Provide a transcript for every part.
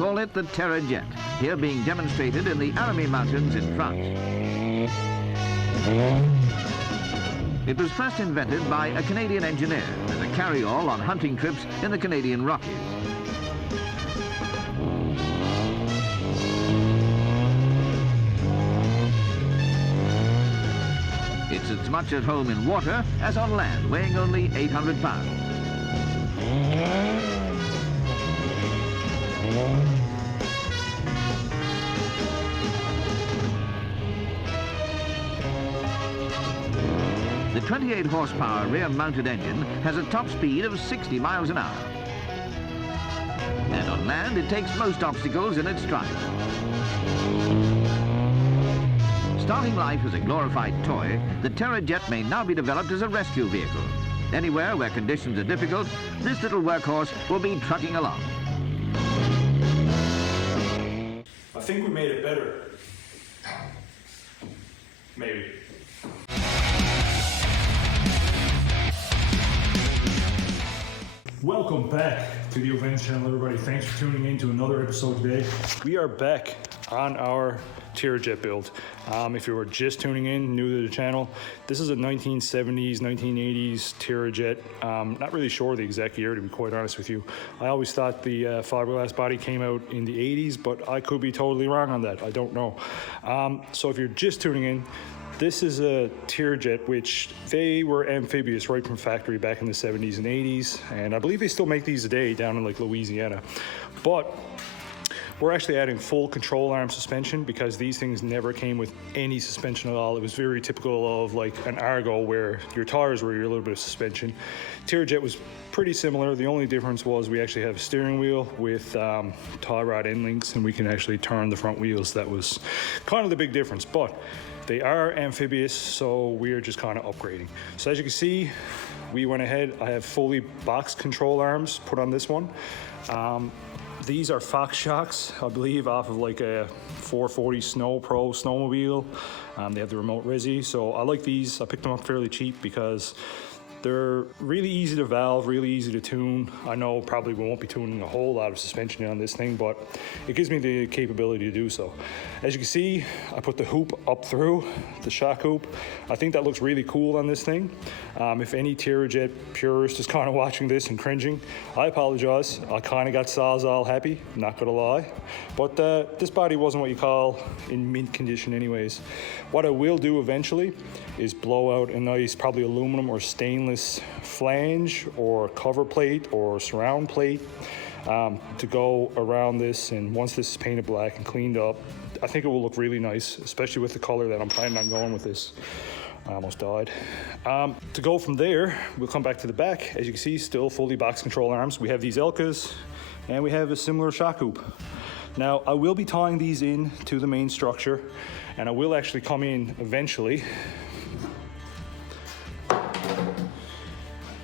call it the Terra jet, here being demonstrated in the Army Mountains in France. It was first invented by a Canadian engineer as a carry-all on hunting trips in the Canadian Rockies. It's as much at home in water as on land, weighing only 800 pounds. The 28 horsepower rear-mounted engine has a top speed of 60 miles an hour. And on land, it takes most obstacles in its stride. Starting life as a glorified toy, the Terra jet may now be developed as a rescue vehicle. Anywhere where conditions are difficult, this little workhorse will be trucking along. I think we made it better. Maybe. Welcome back to the Ovenged channel, everybody. Thanks for tuning in to another episode today. We are back on our Terra jet build. If you were just tuning in, new to the channel, this is a 1970s, 1980s Terra jet. Not really sure the exact year, to be quite honest with you. I always thought the fiberglass body came out in the 80s, but I could be totally wrong on that. I don't know. So if you're just tuning in, this is a Terra jet, which they were amphibious right from factory back in the 70s and 80s. And I believe they still make these today down in like Louisiana. But we're actually adding full control arm suspension because these things never came with any suspension at all. It was very typical of like an Argo where your tires were your little bit of suspension. Terra jet was pretty similar. The only difference was we actually have a steering wheel with tie rod end links, and we can actually turn the front wheels. That was kind of the big difference, but they are amphibious, so we're just kind of upgrading. So as you can see, we went ahead. I have fully box control arms put on this one. These are Fox shocks, I believe, off of like a 440 Snow Pro snowmobile. They have the remote resi, so I like these. I picked them up fairly cheap because they're really easy to valve, really easy to tune. I know probably we won't be tuning a whole lot of suspension on this thing, but it gives me the capability to do so. As you can see, I put the hoop up through, the shock hoop. I think that looks really cool on this thing. If any Terra jet purist is kind of watching this and cringing, I apologize. I kind of got Sawzall happy, not gonna lie. But this body wasn't what you call in mint condition anyways. What I will do eventually is blow out a nice, probably aluminum or stainless flange or cover plate or surround plate to go around this. And once this is painted black and cleaned up, I think it will look really nice, especially with the color that I'm planning on going with this. I almost died. To go from there, we'll come back to the back. As you can see, still fully box control arms. We have these Elkas, and we have a similar shock hoop. Now, I will be tying these in to the main structure, and I will actually come in eventually.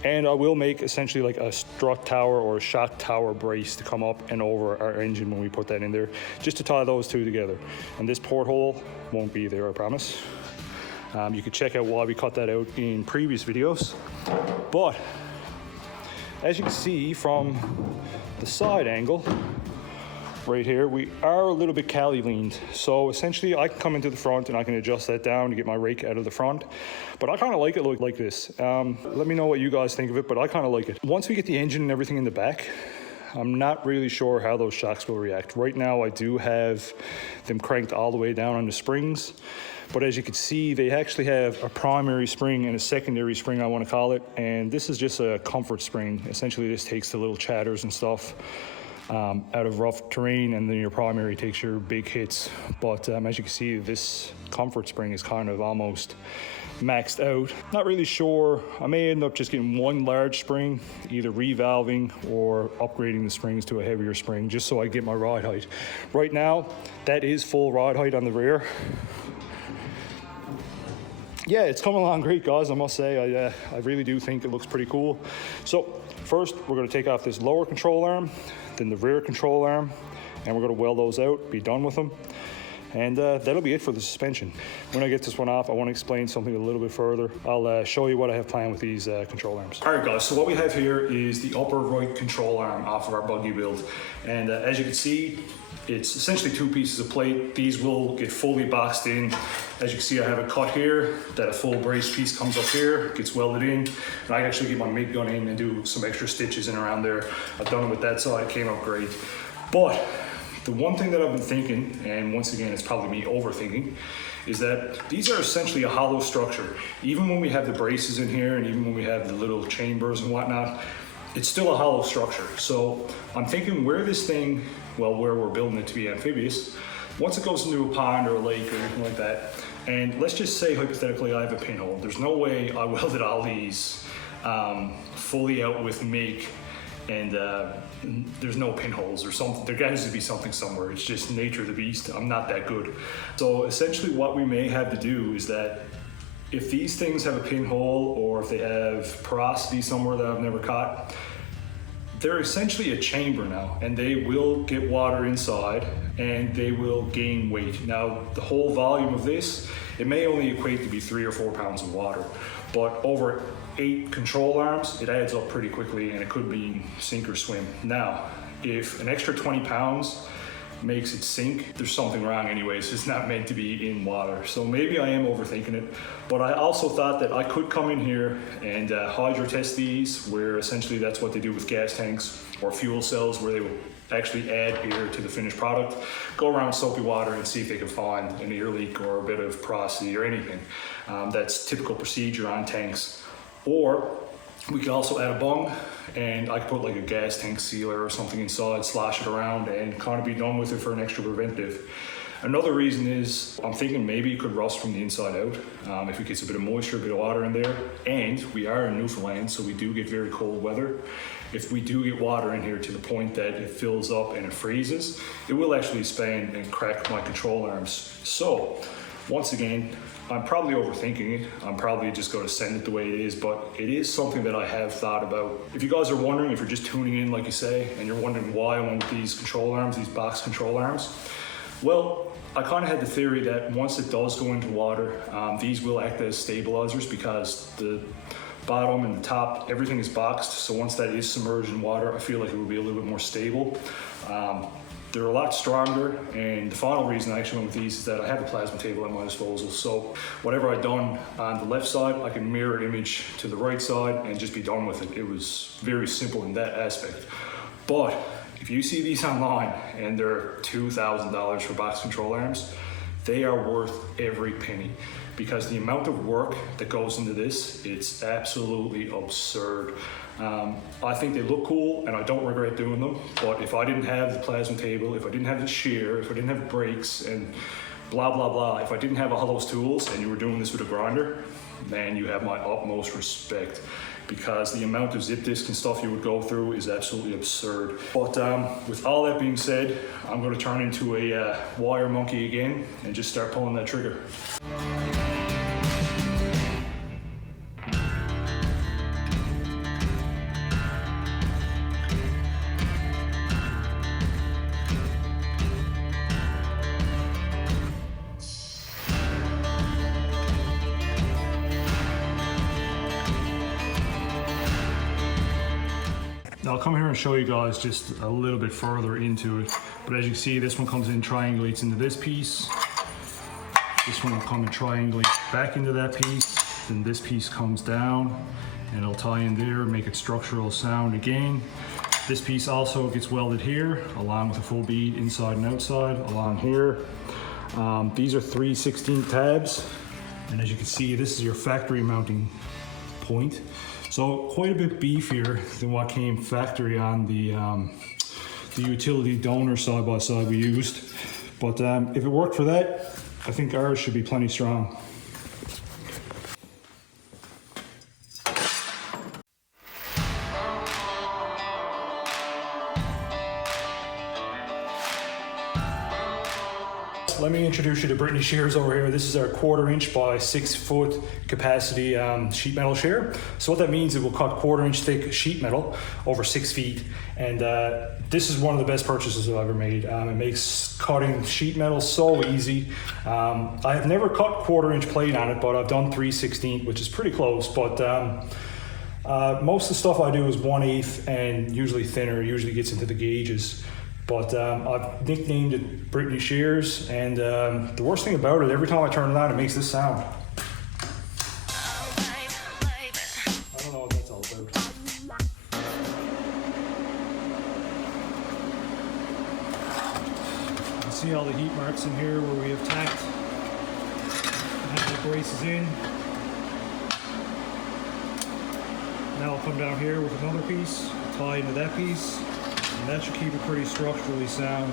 And I will make essentially like a strut tower or a shock tower brace to come up and over our engine when we put that in there, just to tie those two together. And this porthole won't be there, I promise. You can check out why we cut that out in previous videos. But as you can see from the side angle, right here, we are a little bit cali leaned. So essentially I can come into the front and I can adjust that down to get my rake out of the front. But I kind of like it look like this. Let me know what you guys think of it, but I kind of like it. Once we get the engine and everything in the back, I'm not really sure how those shocks will react. Right now I do have them cranked all the way down on the springs. But as you can see, they actually have a primary spring and a secondary spring, I want to call it. And this is just a comfort spring. Essentially this takes the little chatters and stuff out of rough terrain, and then your primary takes your big hits. But as you can see, this comfort spring is kind of almost maxed out. Not really sure. I may end up just getting one large spring, either revalving or upgrading the springs to a heavier spring, just so I get my ride height. Right now, that is full ride height on the rear. Yeah, it's coming along great, guys, I must say. I really do think it looks pretty cool. So first, we're going to take off this lower control arm, then the rear control arm, and we're going to weld those out, be done with them. and that'll be it for the suspension. When I get this one off, I want to explain something a little bit further. I'll show you what I have planned with these control arms. All right guys, so what we have here is the upper right control arm off of our buggy build, and as you can see, it's essentially two pieces of plate. These will get fully boxed in. As you can see, I have a cut here that a full brace piece comes up here, gets welded in, and I actually get my MIG gun in and do some extra stitches in around there. I've done it with that side, it came out great. But the one thing that I've been thinking, and once again, it's probably me overthinking, is that these are essentially a hollow structure. Even when we have the braces in here, and even when we have the little chambers and whatnot, it's still a hollow structure. So I'm thinking where this thing, well, where we're building it to be amphibious, once it goes into a pond or a lake or anything like that, and let's just say hypothetically I have a pinhole. There's no way I welded all these fully out with MIG, and there's no pinholes or something. There has to be something somewhere. It's just nature of the beast. I'm not that good. So essentially what we may have to do is that if these things have a pinhole or if they have porosity somewhere that I've never caught, they're essentially a chamber now, and they will get water inside and they will gain weight. Now, the whole volume of this, it may only equate to be 3 or 4 pounds of water, but over 8 control arms, it adds up pretty quickly, and it could be sink or swim. Now, if an extra 20 pounds makes it sink, there's something wrong anyways. It's not meant to be in water. So maybe I am overthinking it, but I also thought that I could come in here and hydro test these, where essentially that's what they do with gas tanks or fuel cells, where they will actually add air to the finished product, go around soapy water and see if they can find an air leak or a bit of porosity or anything. That's typical procedure on tanks. Or we could also add a bung, and I could put like a gas tank sealer or something inside, slosh it around, and kind of be done with it for an extra preventive. Another reason is I'm thinking maybe it could rust from the inside out if it gets a bit of moisture, a bit of water in there. And we are in Newfoundland, so we do get very cold weather. If we do get water in here to the point that it fills up and it freezes, it will actually span and crack my control arms. So once again, I'm probably overthinking it. I'm probably just going to send it the way it is, but it is something that I have thought about. If you guys are wondering, if you're just tuning in, like you say, and you're wondering why I went with these control arms, these box control arms, well, I kind of had the theory that once it does go into water, these will act as stabilizers, because the bottom and the top, everything is boxed. So once that is submerged in water, I feel like it will be a little bit more stable. They're a lot stronger, and the final reason I actually went with these is that I have a plasma table at my disposal. So whatever I've done on the left side, I can mirror image to the right side and just be done with it. It was very simple in that aspect. But if you see these online and they're $2,000 for box control arms, they are worth every penny, because the amount of work that goes into this, it's absolutely absurd. I think they look cool and I don't regret doing them, but if I didn't have the plasma table, if I didn't have the shear, if I didn't have brakes and blah, blah, blah, if I didn't have all those tools and you were doing this with a grinder, man, you have my utmost respect, because the amount of zip disk and stuff you would go through is absolutely absurd. But with all that being said, I'm going to turn into a wire monkey again and just start pulling that trigger. Now I'll come here and show you guys just a little bit further into it. But as you can see, this one comes in, triangulates into this piece. This one will come and triangulate back into that piece. Then this piece comes down and it'll tie in there, make it structural sound again. This piece also gets welded here, along with a full bead inside and outside, along here. These are 3/16 tabs. And as you can see, this is your factory mounting point. So quite a bit beefier than what came factory on the utility donor side by side we used. But if it worked for that, I think ours should be plenty strong. let me introduce you to Brittany shears over here. This is our 1/4 inch by 6 foot capacity sheet metal shear. So what that means, it will cut 1/4 inch thick sheet metal over 6 feet. And this is one of the best purchases I've ever made. It makes cutting sheet metal so easy. I have never cut 1/4 inch plate on it, but I've done 3/16, which is pretty close. But most of the stuff I do is 1/8 and usually thinner, usually gets into the gauges. But I've nicknamed it Brittany shears, and the worst thing about it, every time I turn it on, it makes this sound. I don't know what that's all about. You can see all the heat marks in here where we have tacked the braces in. Now I'll come down here with another piece, tie into that piece, and that should keep it pretty structurally sound.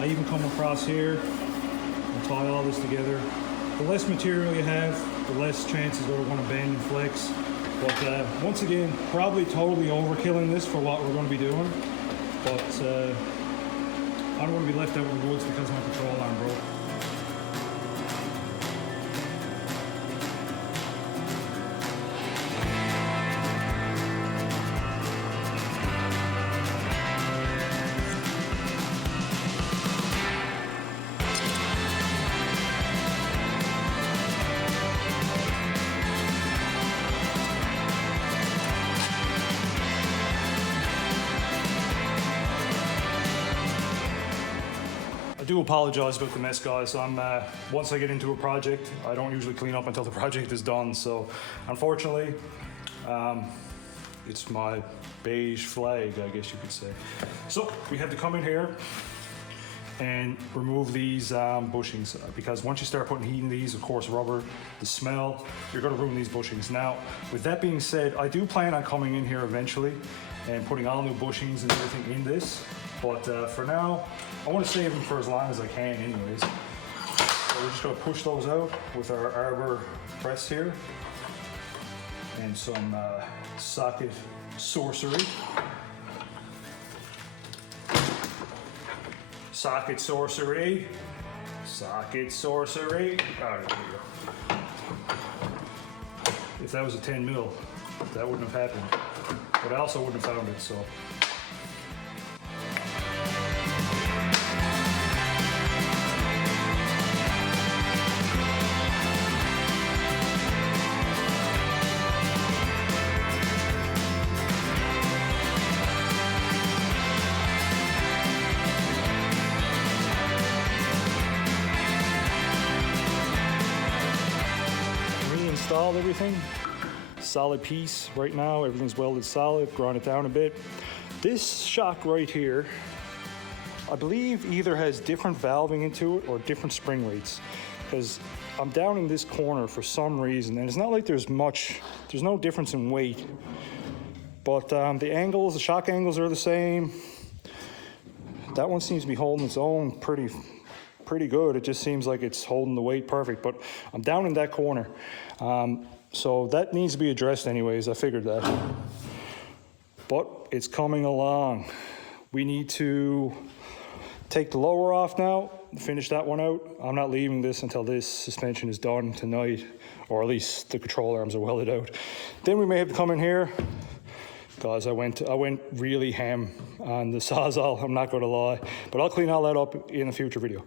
I even come across here and tie all this together. The less material you have, the less chances that we're going to bend and flex. But once again, probably totally overkilling this for what we're going to be doing. But I don't want to be left out in the woods because my control arm broke. I do apologize about the mess, guys. Once I get into a project, I don't usually clean up until the project is done. So unfortunately, it's my beige flag, I guess you could say. So we have to come in here and remove these bushings, because once you start putting heat in these, of course, rubber, the smell, you're going to ruin these bushings. Now, with that being said, I do plan on coming in here eventually and putting all new bushings and everything in this. But for now, I want to save them for as long as I can anyways. So we're just going to push those out with our arbor press here. And some socket sorcery. Socket sorcery. Socket sorcery. Oh, there we go. If that was a 10 mil, that wouldn't have happened. But I also wouldn't have found it, so. Reinstalled everything. Solid piece right now. Everything's welded solid. Grind it down a bit. This shock right here, I believe either has different valving into it or different spring rates, because I'm down in this corner for some reason, and it's not like there's no difference in weight, but the angles, the shock angles are the same. That one seems to be holding its own pretty good. It just seems like it's holding the weight perfect, but I'm down in that corner. So that needs to be addressed anyways, I figured that. But it's coming along. We need to take the lower off now, finish that one out. I'm not leaving this until this suspension is done tonight, or at least the control arms are welded out. Then we may have to come in here. Guys, I went really ham on the Sawzall, I'm not gonna lie, but I'll clean all that up in a future video.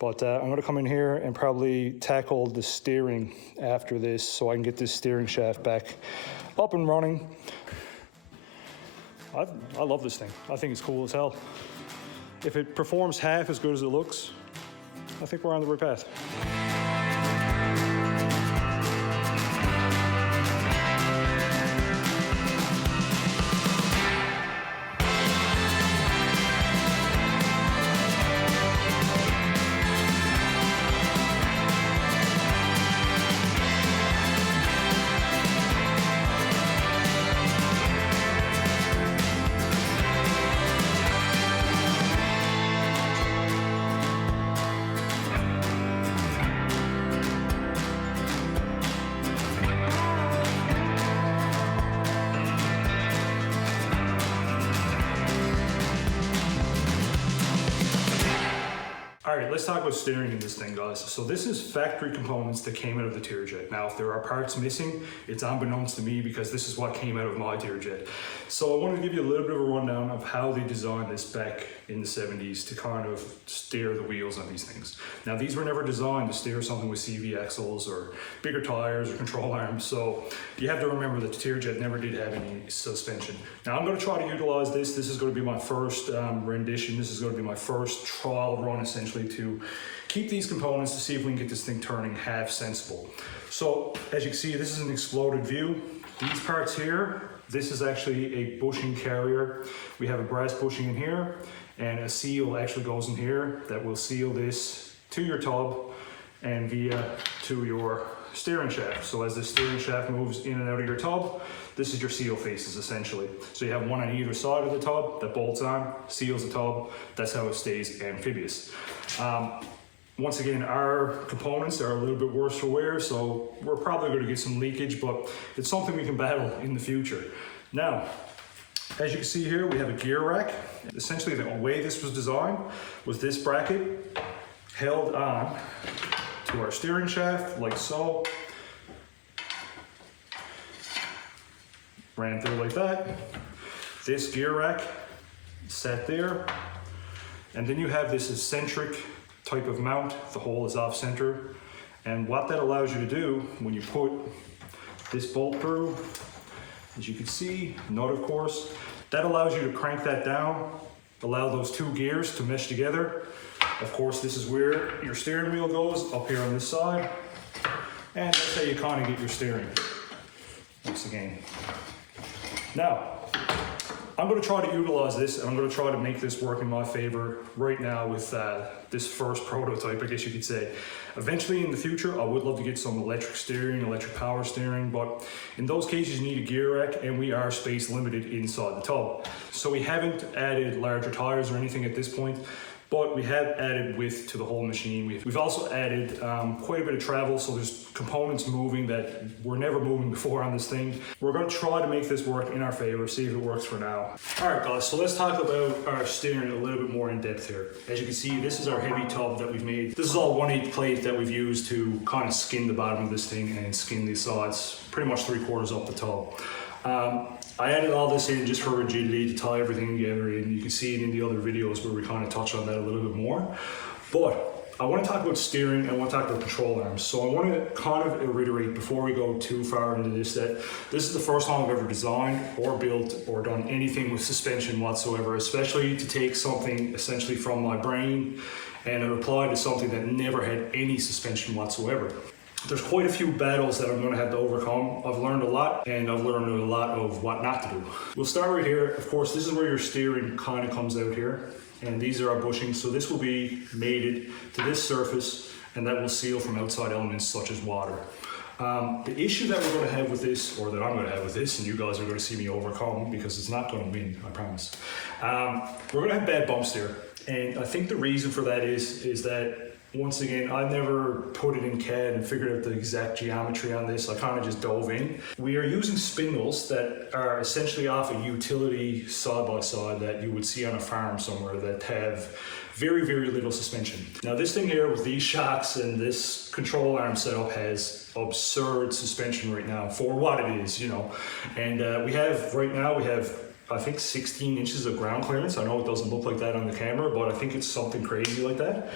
But I'm gonna come in here and probably tackle the steering after this so I can get this steering shaft back up and running. I love this thing. I think it's cool as hell. If it performs half as good as it looks, I think we're on the right path. right, let's talk about steering in this thing, guys. So this is factory components that came out of the Terra. Now, if there are parts missing, it's unbeknownst to me because this is what came out of my Terra. So I want to give you a little bit of a rundown of how they designed this back in the 70s to kind of steer the wheels on these things. Now, these were never designed to steer something with CV axles or bigger tires or control arms. So you have to remember that the Terra never did have any suspension. Now, I'm going to try to utilize this. This is going to be my first rendition. This is going to be my first trial run, essentially, to keep these components to see if we can get this thing turning half sensible. So as you can see, this is an exploded view. These parts here, this is actually a bushing carrier. We have a brass bushing in here, and a seal actually goes in here that will seal this to your tub and via to your steering shaft. So as the steering shaft moves in and out of your tub, this is your seal faces essentially. So you have one on either side of the tub that bolts on, seals the tub. That's how it stays amphibious. Once again, our components are a little bit worse for wear, so we're probably going to get some leakage, but it's something we can battle in the future. Now, as you can see here, we have a gear rack. Essentially, the way this was designed was this bracket held on to our steering shaft, like so. Ran through like that. This gear rack sat there. And then you have this eccentric type of mount. The hole is off center. And what that allows you to do when you put this bolt through, as you can see, nut of course, that allows you to crank that down, allow those two gears to mesh together. Of course, this is where your steering wheel goes, up here on this side. And that's how you kind of get your steering, once again. Now, I'm going to try to utilize this, and I'm going to try to make this work in my favor right now with this first prototype, I guess you could say. Eventually in the future, I would love to get some electric steering, electric power steering, but in those cases you need a gear rack, and we are space limited inside the tub. So we haven't added larger tires or anything at this point, but we have added width to the whole machine. We've also added quite a bit of travel, so there's components moving that were never moving before on this thing. We're going to try to make this work in our favor, see if it works for now. All right, guys, so let's talk about our steering a little bit more in depth here. As you can see, this is our heavy tub that we've made. This is all 1/8 plate that we've used to kind of skin the bottom of this thing and skin the sides, pretty much 3/4 up the tub. I added all this in just for rigidity to tie everything together, and you can see it in the other videos where we kind of touch on that a little bit more. But I want to talk about steering and I want to talk about control arms. So I want to kind of reiterate before we go too far into this that this is the first time I've ever designed or built or done anything with suspension whatsoever, especially to take something essentially from my brain and apply to something that never had any suspension whatsoever. There's quite a few battles that I'm going to have to overcome. I've learned a lot, and I've learned a lot of what not to do. We'll start right here. Of course, this is where your steering kind of comes out here, and these are our bushings. So this will be mated to this surface, and that will seal from outside elements such as water. The issue that we're going to have with this, or that I'm going to have with this, and you guys are going to see me overcome because it's not going to win, I promise. We're going to have bad bumps there, and I think the reason for that is that once again, I never put it in CAD and figured out the exact geometry on this. I kind of just dove in. We are using spindles that are essentially off a utility side-by-side that you would see on a farm somewhere that have very, very little suspension. Now this thing here with these shocks and this control arm setup has absurd suspension right now for what it is, you know. And right now we have I think 16 inches of ground clearance. I know it doesn't look like that on the camera, but I think it's something crazy like that.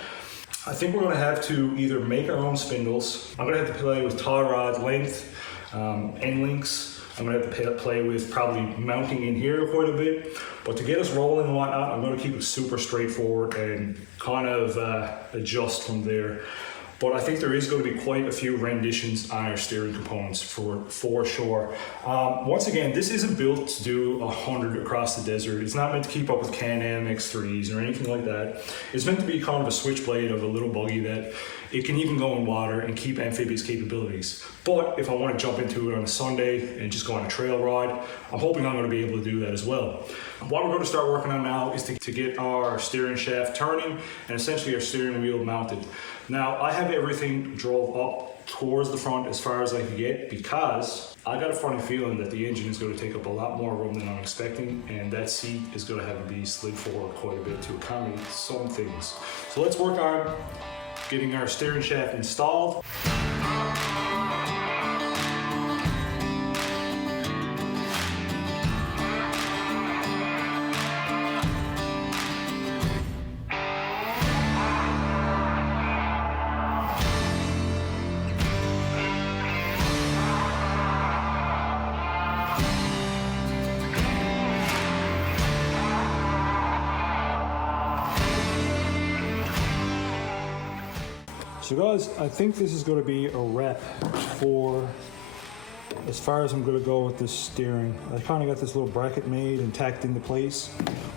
I think we're going to have to either make our own spindles. I'm going to have to play with tie rod length, end links. I'm going to have to play with probably mounting in here quite a bit. But to get us rolling and whatnot, I'm going to keep it super straightforward and kind of adjust from there. But I think there is going to be quite a few renditions on our steering components for sure. Once again, this isn't built to do 100 across the desert. It's not meant to keep up with Can-Am X3s or anything like that. It's meant to be kind of a switchblade of a little buggy that it can even go in water and keep amphibious capabilities. But if I want to jump into it on a Sunday and just go on a trail ride, I'm hoping I'm going to be able to do that as well. What we're going to start working on now is to get our steering shaft turning and essentially our steering wheel mounted. Now, I have everything drove up towards the front as far as I could get, because I got a funny feeling that the engine is going to take up a lot more room than I'm expecting, and that seat is going to have to be slid forward quite a bit to accommodate some things. So let's work on getting our steering shaft installed. So guys, I think this is going to be a wrap for as far as I'm going to go with this steering. I kind of got this little bracket made and tacked into place.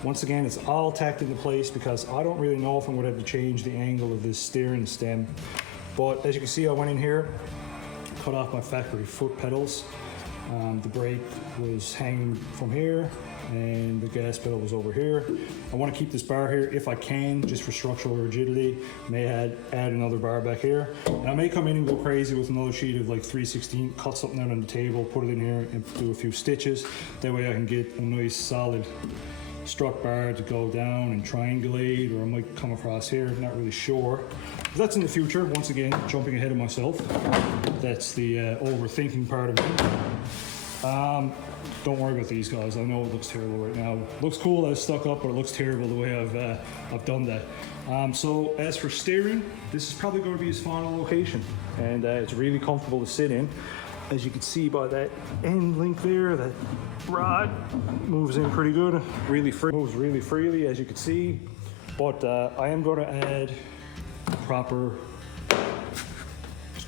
Once again, it's all tacked into place because I don't really know if I'm going to have to change the angle of this steering stem. But as you can see, I went in here, cut off my factory foot pedals. The brake was hanging from here and the gas pedal was over here. I want to keep this bar here if I can, just for structural rigidity. May add another bar back here. And I may come in and go crazy with another sheet of like 3/16, cut something out on the table, put it in here and do a few stitches. That way I can get a nice solid strut bar to go down and triangulate, or I might come across here, not really sure. But that's in the future, once again, jumping ahead of myself. That's the overthinking part of me. Don't worry about these guys. I know it looks terrible right now. It looks cool that it's stuck up, but it looks terrible the way I've done that. So as for steering, this is probably going to be his final location, and it's really comfortable to sit in. As you can see by that end link there, that rod moves in pretty good. Moves really freely, as you can see. But I am going to add proper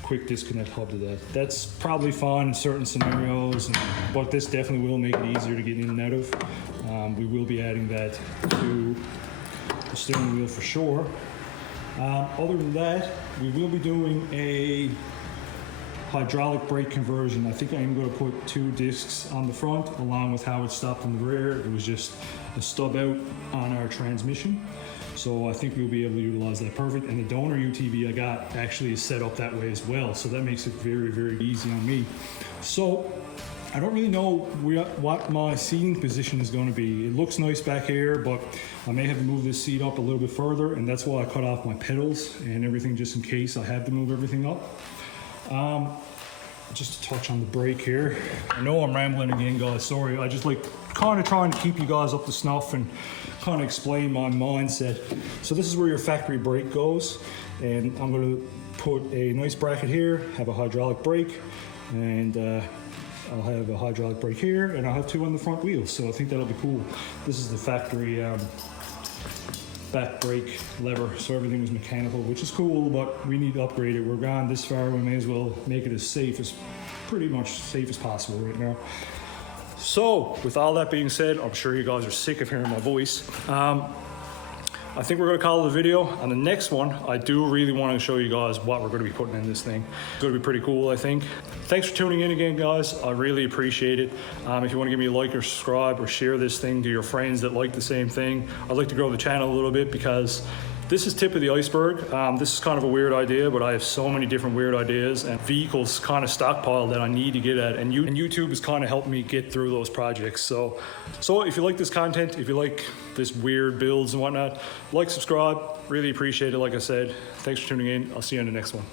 quick disconnect hub to that. That's probably fun in certain scenarios, but this definitely will make it easier to get in and out of. We will be adding that to the steering wheel for sure. Other than that, we will be doing a hydraulic brake conversion. I think I am going to put 2 discs on the front along with how it stopped in the rear. It was just a stub out on our transmission. So I think we'll be able to utilize that perfect. And the donor UTV I got actually is set up that way as well. So that makes it very, very easy on me. So I don't really know what my seating position is going to be. It looks nice back here, but I may have to move this seat up a little bit further, and that's why I cut off my pedals and everything just in case I have to move everything up. Just to touch on the brake here. I know I'm rambling again, guys, sorry. I just like kind of trying to keep you guys up to snuff and kind of explain my mindset. So this is where your factory brake goes, and I'm going to put a nice bracket here, have a hydraulic brake, and I'll have a hydraulic brake here, and I'll have 2 on the front wheels. So I think that'll be cool. This is the factory back brake lever, so everything was mechanical, which is cool, but we need to upgrade it. We're gone this far, we may as well make it as safe as, pretty much safe as possible right now. So with all that being said, I'm sure you guys are sick of hearing my voice. I think we're going to call it a video. On the next one, I do really want to show you guys what we're going to be putting in this thing. It's going to be pretty cool, I think. Thanks for tuning in again, guys. I really appreciate it. If you want to give me a like or subscribe or share this thing to your friends that like the same thing. I'd like to grow the channel a little bit because this is tip of the iceberg. This is kind of a weird idea, but I have so many different weird ideas and vehicles kind of stockpiled that I need to get at, and YouTube has kind of helped me get through those projects. So if you like this content, if you like this weird builds and whatnot, like, subscribe, really appreciate it. Like I said, thanks for tuning in. I'll see you on the next one.